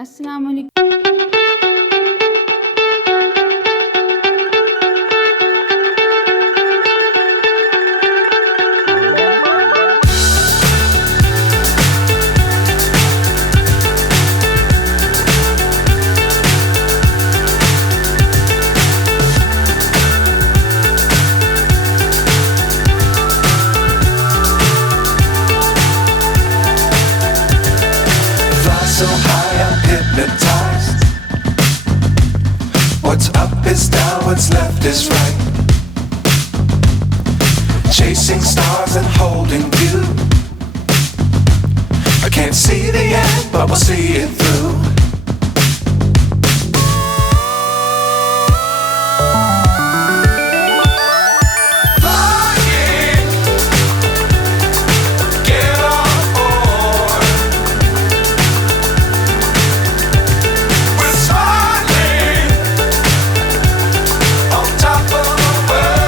अस्सलाम वालेकुम। Fly so high, I'm hypnotized. What's up is down, what's left is right. Chasing stars and holding you. I can't see the end, but we'll see it through. Flying, get on board. We're smiling on top of the world.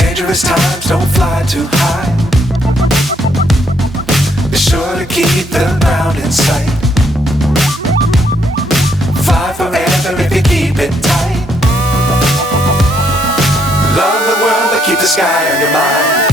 Dangerous times, don't fly too high. Be sure to keep the ground in sight. Fly forever if you keep it tight. Love the world, but keep the sky on your mind.